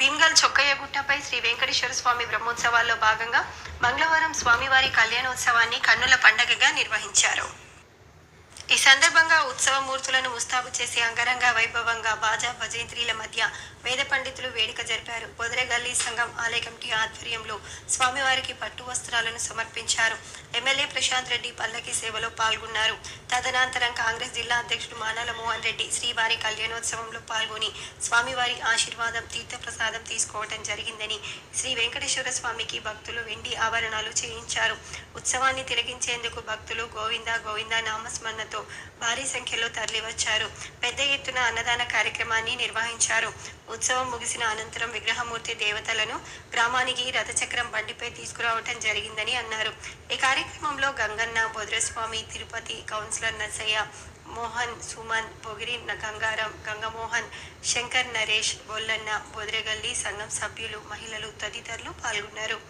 భీమ్గల్ చొక్కయ్యగుట్టపై శ్రీ వెంకటేశ్వర స్వామి బ్రహ్మోత్సవాల్లో భాగంగా మంగళవారం స్వామివారి కళ్యాణోత్సవాన్ని కన్నుల పండగగా నిర్వహించారు. ఈ సందర్భంగా ఉత్సవ మూర్తులను ముస్తాబు చేసి అంగరంగ వైభవంగా బాజా భజంత్రీల మధ్య వేద పండితులు వేడుక జరిపారు. పొదరగల్లి సంఘం ఆలయ కమిటీ ఆధ్వర్యంలో స్వామివారికి పట్టు వస్త్రాలను సమర్పించారు. ఎమ్మెల్యే ప్రశాంత్ రెడ్డి పల్లకి సేవలో పాల్గొన్నారు. తదనంతరం కాంగ్రెస్ జిల్లా అధ్యక్షుడు మానాల మోహన్ రెడ్డి శ్రీవారి కళ్యాణోత్సవంలో పాల్గొని స్వామివారి ఆశీర్వాదం తీర్థప్రసాదం తీసుకోవడం జరిగిందని, శ్రీ వెంకటేశ్వర స్వామికి భక్తులు వెండి ఆభరణాలు చేయించారు. ఉత్సవాన్ని తిలకించేందుకు భక్తులు గోవింద గోవింద నామస్మరణతో భారీ సంఖ్యలో తరలివచ్చారు. పెద్ద ఎత్తున అన్నదాన కార్యక్రమాన్ని నిర్వహించారు. ఉత్సవం ముగిసిన అనంతరం విగ్రహమూర్తి దేవతలను గ్రామానికి రథచక్రం బండిపై తీసుకురావటం జరిగిందని అన్నారు. ఈ కార్యక్రమంలో గంగన్న, బొద్రస్వామి, తిరుపతి కౌన్సిలర్ నర్సయ్య, మోహన్, సుమన్, పొగిరి గంగారం, గంగమోహన్, శంకర్, నరేష్, బొల్లన్న, బొద్రగల్లి సంఘం సభ్యులు, మహిళలు తదితరులు పాల్గొన్నారు.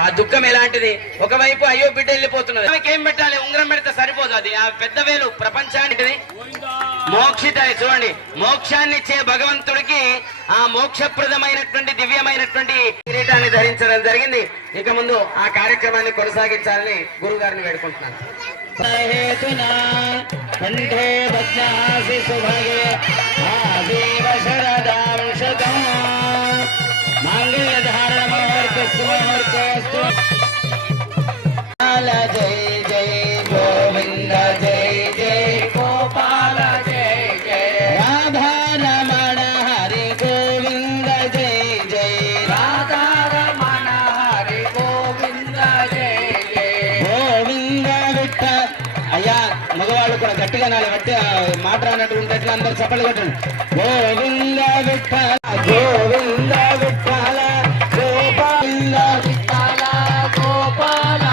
ఆ దుఃఖం ఎలాంటిది? ఒకవైపు అయ్యో బిడ్డ వెళ్ళిపోతున్నది, ఏం పెట్టాలి? ఉంగరం పెడితే సరిపోదు. అది ఆ పెద్ద వేలు ప్రపంచానికి మోక్షిత. చూడండి, మోక్షాన్ని ఇచ్చే భగవంతుడికి ఆ మోక్షప్రదమైనటువంటి దివ్యమైనటువంటి కిరీటాన్ని ధరించడం జరిగింది. ఇక ముందు ఆ కార్యక్రమాన్ని కొనసాగించాలని గురువు గారిని వేడుకుంటున్నాను. జై జై గోవింద, జై జై గోపాల, జై జై రాధా రమణ హరి గోవింద, జై జై రాధా రమణ హరి గోవింద, జై జై గోవింద విఠ. అయ్యా, మగవాళ్ళు కూడా గట్టిగా నాలుగు బట్టి మాట రానట్టు ఉంటే అందరూ చప్పట్లు కొట్టండి. గోవింద విఠ, గోవింద విఠల, గోపాల విఠల, గోపాల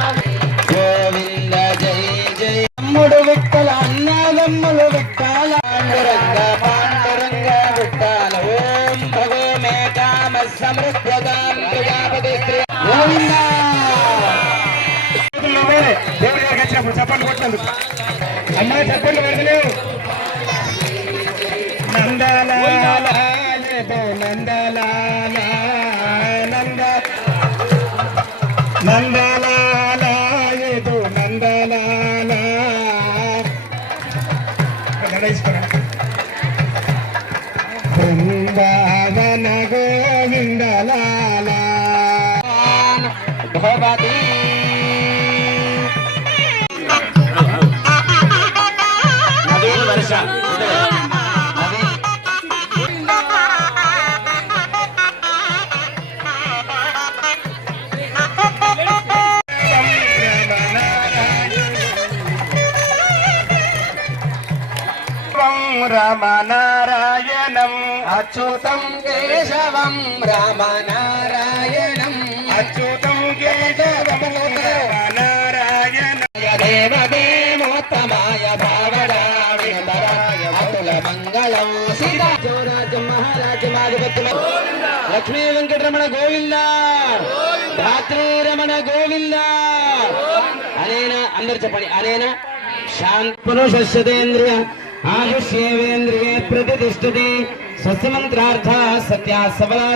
గోవింద, జై జై తమ్ముడు విఠల, అన్నదమ్ములు విఠల, పాండురంగ పాండురంగ విఠల. ఓం భగో మే కామ సమృద్ధదాం ప్రజాపతి శ్రీ గోవింద. దేవుడి దగ్గరికి వచ్చినప్పుడు చప్పట్లు కొట్టినందుకు అమ్మాయి చప్పట్లు పెడతలేవు. నందలాల నందలాల నంద నందలాల ఏదో నందలాల బృందావన గోవిందలాల భవతి. నవీన వర్ష రామనారాయణం అచ్యుతం కేశవం, రామనారాయణం అచ్యుతం కేశవం, రామనారాయణ దేవదేవోత్తమాయ భావరాయ అతుల మంగళం సీతారాజ్యం మహారాజ్యమాధిపత్యం. లక్ష్మీ వెంకటరమణ గోవింద, ధాత్రీ రమణ గోవింద. అనేన అందరు చెప్పండి. అనేన శాంతపురుషేంద్రియ ఆయుష్యేంద్రియే ప్రతిష్టతే స్వస్యమంత్రార్థ సత్యా సబలా.